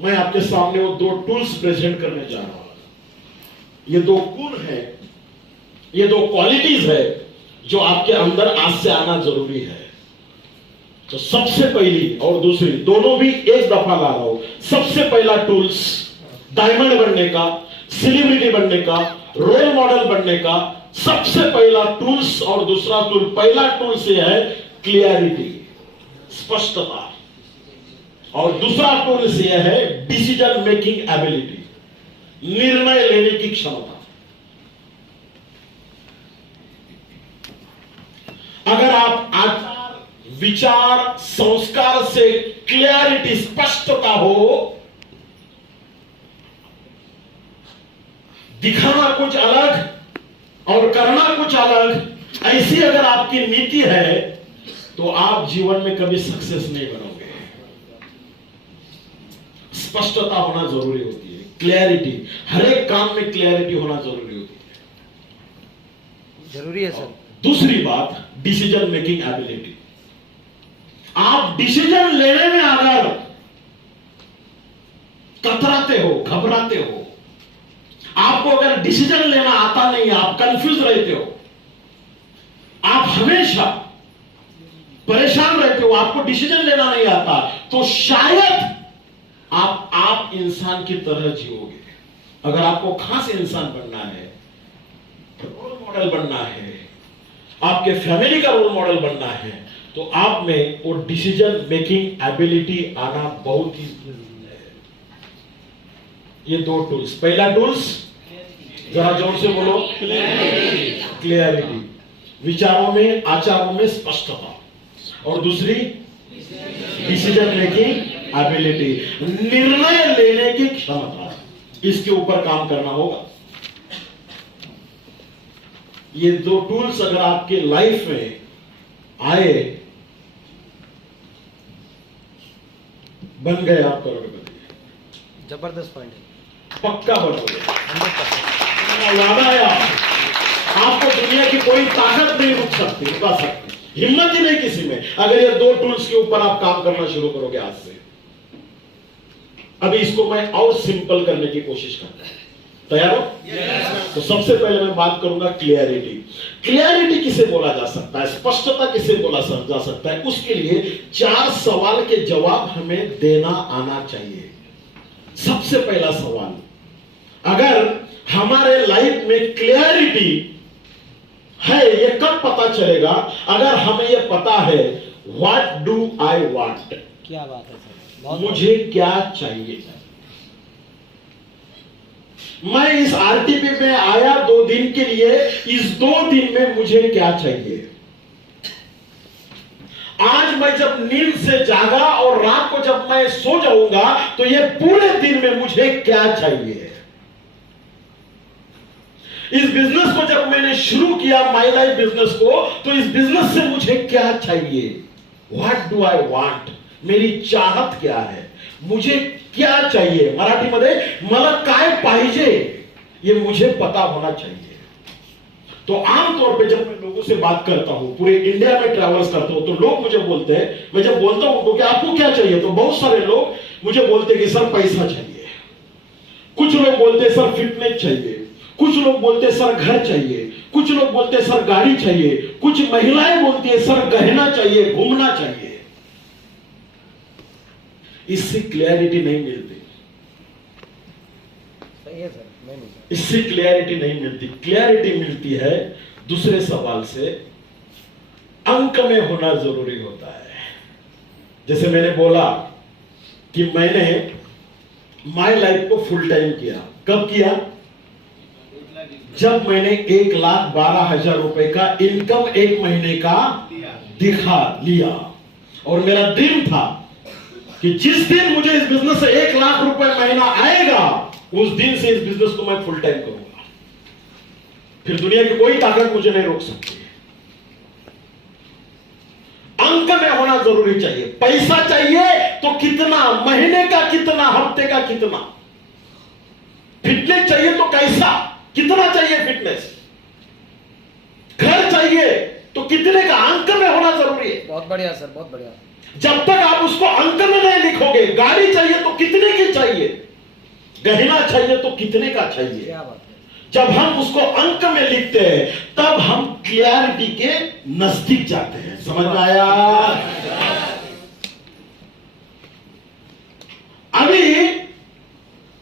मैं आपके सामने वो दो टूल्स प्रेजेंट करने जा रहा हूं। ये दो गुण है, ये दो क्वालिटीज है जो आपके अंदर आज से आना जरूरी है। तो सबसे पहली और दूसरी दोनों भी एक दफा ला रहा हूं। सबसे पहला टूल्स डायमंड बनने का, सेलिब्रिटी बनने का, रोल मॉडल बनने का सबसे पहला टूल्स और दूसरा टूल, पहला टूल से है क्लियरिटी, स्पष्टता, और दूसरा टूल से है डिसीजन मेकिंग एबिलिटी, निर्णय लेने की क्षमता। अगर आप आचार, विचार, संस्कार से क्लियरिटी, स्पष्टता हो, दिखाना कुछ अलग और करना कुछ अलग, ऐसी अगर आपकी नीति है तो आप जीवन में कभी सक्सेस नहीं बनोगे। स्पष्टता होना जरूरी होती है, क्लैरिटी, हर एक काम में क्लैरिटी होना जरूरी होती है, जरूरी है सर। दूसरी बात डिसीजन मेकिंग एबिलिटी। आप डिसीजन लेने में अगर कतराते हो, घबराते हो, आपको अगर डिसीजन लेना आता नहीं है, आप कंफ्यूज रहते हो, आप हमेशा परेशान रहते हो, आपको डिसीजन लेना नहीं आता, तो शायद आप इंसान की तरह जियोगे। अगर आपको खास इंसान बनना है, रोल मॉडल बनना है, आपके फैमिली का रोल मॉडल बनना है, तो आप में वो डिसीजन मेकिंग एबिलिटी आना बहुत ही जरूरी है। ये दो टूल्स, पहला टूल्स जरा जोर से बोलो, क्लियरिटी, विचारों में, आचारों में स्पष्टता, और दूसरी डिसीजन मेकिंग एबिलिटी, निर्णय लेने की क्षमता। इसके ऊपर काम करना होगा। ये दो टूल्स अगर आपके लाइफ में आए, बन गए आप करोड़पति। जबरदस्त पॉइंट है, पक्का बनोगे, 100%। वादा है आपको दुनिया की कोई ताकत नहीं रुक सकती, रुका सकती, हिम्मत ही नहीं किसी में, अगर ये दो टूल्स के ऊपर आप काम करना शुरू करोगे आज से। अभी इसको मैं और सिंपल करने की कोशिश करता हूं, तैयार हो? तो सबसे पहले मैं बात करूंगा क्लियरिटी। क्लियरिटी किसे बोला जा सकता है, स्पष्टता किसे बोला जा सकता है, उसके लिए 4 सवाल के जवाब हमें देना आना चाहिए। सबसे पहला सवाल, अगर हमारे लाइफ में क्लियरिटी है, ये कब पता चलेगा? अगर हमें ये पता है व्हाट डू आई वांट, क्या बात है सर, मुझे क्या चाहिए। मैं इस आरटीपी में आया 2 दिन के लिए, इस 2 दिन में मुझे क्या चाहिए। आज मैं जब नींद से जागा और रात को जब मैं सो जाऊंगा, तो ये पूरे दिन में मुझे क्या चाहिए। इस बिजनेस को जब मैंने शुरू किया, माई लाइफ बिजनेस को, तो इस बिजनेस से मुझे क्या चाहिए, व्हाट डू आई वांट, मेरी चाहत क्या है, मुझे क्या चाहिए। मराठी मध्ये मला काय पाहिजे, ये मुझे पता होना चाहिए। तो आमतौर पे जब मैं लोगों से बात करता हूं, पूरे इंडिया में ट्रैवल्स करता हूं, तो लोग मुझे बोलते हैं, मैं जब बोलता हूं कि आपको क्या चाहिए, तो बहुत सारे लोग मुझे बोलते हैं कि सर पैसा चाहिए, कुछ लोग बोलते हैं सर फिटनेस चाहिए, कुछ लोग बोलते हैं सर घर चाहिए, कुछ लोग बोलते हैं सर गाड़ी चाहिए, कुछ महिलाएं बोलती है सर गहना चाहिए, घूमना चाहिए। इससे क्लियरिटी नहीं मिलती, सही है सर, नहीं इससे क्लियरिटी नहीं मिलती। क्लियरिटी मिलती है दूसरे सवाल से, अंक में होना जरूरी होता है। जैसे मैंने बोला कि मैंने माय लाइफ को फुल टाइम किया। कब किया? जब मैंने 1,12,000 रुपए का इनकम 1 महीने का दिखा लिया, और मेरा ड्रीम था कि जिस दिन मुझे इस बिजनेस से 1 लाख रुपए महीना आएगा, उस दिन से इस बिजनेस को मैं फुल टाइम करूंगा। फिर दुनिया की कोई ताकत मुझे नहीं रोक सकती। अंक में होना जरूरी चाहिए। पैसा चाहिए तो कितना, महीने का कितना, हफ्ते का कितना। फिटनेस चाहिए तो कैसा, कितना चाहिए फिटनेस। घर चाहिए तो कितने का, अंक में होना जरूरी है। बहुत बढ़िया सर, बहुत बढ़िया। जब तक आप उसको अंक में नहीं लिखोगे, गाड़ी चाहिए तो कितने की चाहिए, गहना चाहिए तो कितने का चाहिए। क्या बात है। जब हम उसको अंक में लिखते हैं तब हम क्लियरिटी के नजदीक जाते हैं। समझ में आया? अभी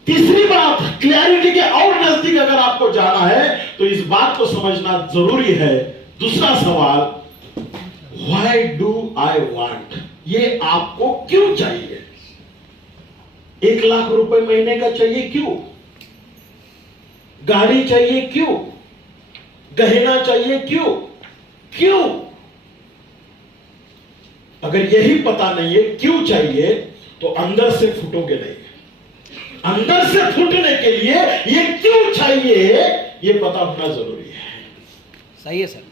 तीसरी बात, क्लियरिटी के और नजदीक अगर आपको जाना है तो इस बात को समझना जरूरी है। दूसरा सवाल, व्हाई डू आई वांट, ये आपको क्यों चाहिए? 1 लाख रुपए महीने का चाहिए, क्यों? गाड़ी चाहिए, क्यों? गहना चाहिए, क्यों? क्यों? अगर यही पता नहीं है क्यों चाहिए तो अंदर से फूटोगे नहीं। अंदर से फूटने के लिए ये क्यों चाहिए ये पता होना जरूरी है। सही है सर।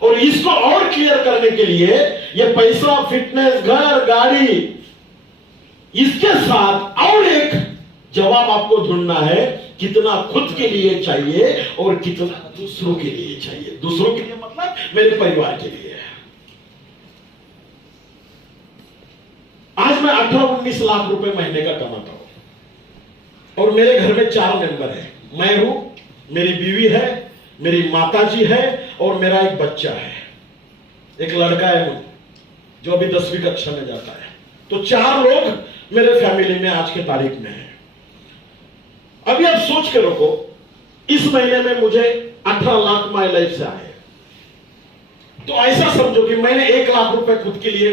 और इसको और क्लियर करने के लिए ये पैसा, फिटनेस, घर, गाड़ी, इसके साथ और एक जवाब आपको ढूंढना है, कितना खुद के लिए चाहिए और कितना दूसरों के लिए चाहिए। दूसरों के लिए मतलब मेरे परिवार के लिए। आज मैं 18-19 लाख रुपए महीने का कमाता हूं और मेरे घर में 4 मेंबर हैं। मैं हूं, मेरी बीवी है, मेरी माताजी है और मेरा एक बच्चा है, एक लड़का है जो अभी 10वीं कक्षा में जाता है। तो 4 लोग मेरे फैमिली में आज के तारीख में है। अभी आप सोच के रखो, इस महीने में मुझे 18 लाख माई लाइफ से आए, तो ऐसा समझो कि मैंने 1 लाख रुपए खुद के लिए,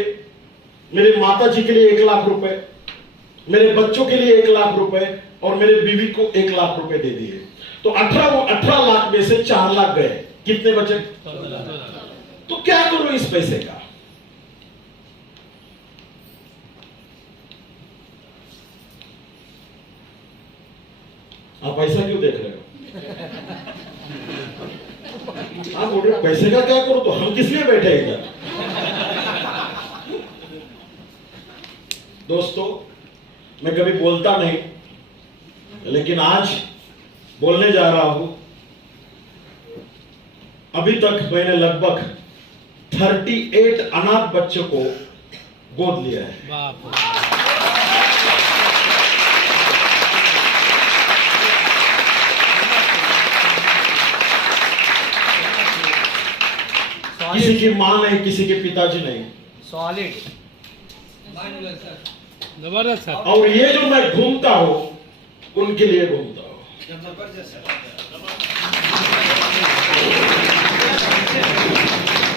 मेरे माता जी के लिए 1 लाख रुपए, मेरे बच्चों के लिए 1 लाख रुपए और मेरे बीवी को 1 लाख रुपए दे दिए। तो 18 लाख में से 4 लाख गए, कितने बचे? तो क्या करो इस पैसे का? आप ऐसा क्यों देख रहे हो? आप बोल रहे पैसे का क्या करो, तो हम किस लिए बैठे इधर? दोस्तों, मैं कभी बोलता नहीं, लेकिन आज बोलने जा रहा हूं। अभी तक मैंने लगभग 38 अनाथ बच्चों को गोद लिया है। किसी की मां नहीं, किसी के पिताजी नहीं। सॉलिड, जबरदस्त सर। और ये जो मैं घूमता हूं उनके लिए घूमता हूं।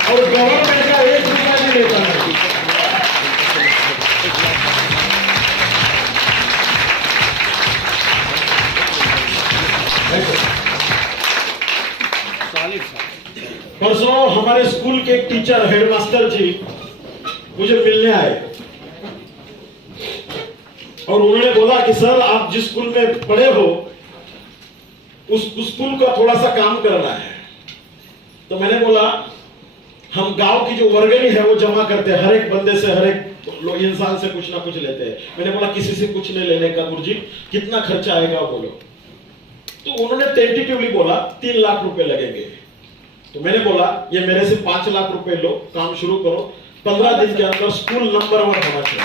और गवर्नमेंट का 1 रुपया नहीं लेता है। Solid sir. परसों हमारे स्कूल के एक टीचर, हेडमास्टर जी मुझे मिलने आए और उन्होंने बोला कि सर, आप जिस स्कूल में पढ़े हो उस स्कूल का थोड़ा सा काम करना है। तो मैंने बोला, हम गांव की जो वर्गनी है वो जमा करते हैं, हर एक बंदे से, हर एक इंसान से कुछ ना कुछ लेते हैं। मैंने बोला किसी से कुछ नहीं लेने का गुरुजी, कितना खर्चा आएगा बोलो। तो उन्होंने टेंटेटिवली बोला 3 लाख रुपए लगेंगे। तो मैंने बोला ये मेरे से 5 लाख रुपए लो, काम शुरू करो, 15 दिन के अंदर स्कूल नंबर 1 होना चाहिए।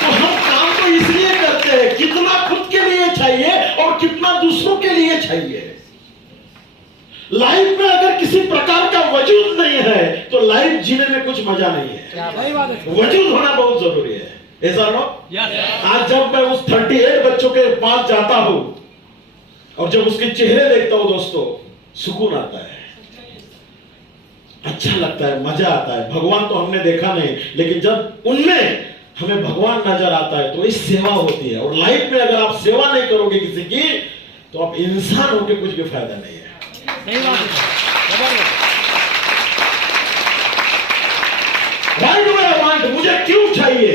तो हम काम तो इसलिए करते हैं, कितना खुद के लिए चाहिए और कितना दूसरों के लिए चाहिए। लाइफ में अगर किसी प्रकार का वजूद नहीं है तो लाइफ जीने में कुछ मजा नहीं है। वजूद होना बहुत जरूरी है। ऐसा नो? आज जब मैं उस 38 बच्चों के पास जाता हूं और जब उसके चेहरे देखता हूं दोस्तों, सुकून आता है, अच्छा लगता है, मजा आता है। भगवान तो हमने देखा नहीं, लेकिन जब उनमें हमें भगवान नजर आता है तो इस सेवा होती है। और लाइफ में अगर आप सेवा नहीं करोगे किसी की तो आप इंसान होकर कुछ भी फायदा नहीं है। सही बात है। Why do I want? मुझे क्यों चाहिए?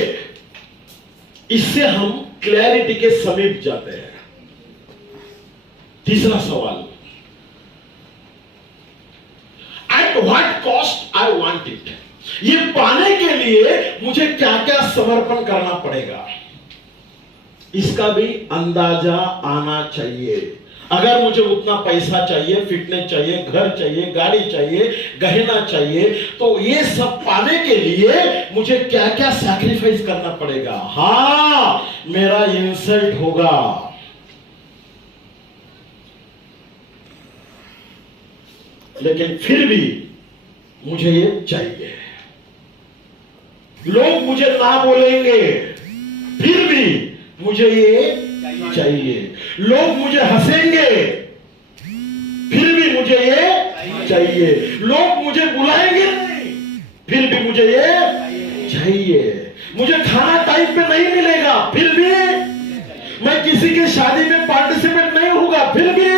इससे हम क्लैरिटी के समीप जाते हैं। तीसरा सवाल, at what cost I want it. ये पाने के लिए मुझे क्या क्या समर्पण करना पड़ेगा, इसका भी अंदाजा आना चाहिए। अगर मुझे उतना पैसा चाहिए, फिटनेस चाहिए, घर चाहिए, गाड़ी चाहिए, गहना चाहिए, तो ये सब पाने के लिए मुझे क्या क्या सैक्रिफाइस करना पड़ेगा। हाँ, मेरा इंसल्ट होगा, लेकिन फिर भी मुझे ये चाहिए। लोग मुझे ना बोलेंगे, फिर भी मुझे ये चाहिए। लोग मुझे हंसेंगे, फिर भी मुझे ये चाहिए। लोग मुझे बुलाएंगे नहीं, फिर भी मुझे ये चाहिए। मुझे खाना टाइम पे नहीं मिलेगा, फिर भी मैं किसी की शादी में पार्टिसिपेट नहीं होगा, फिर भी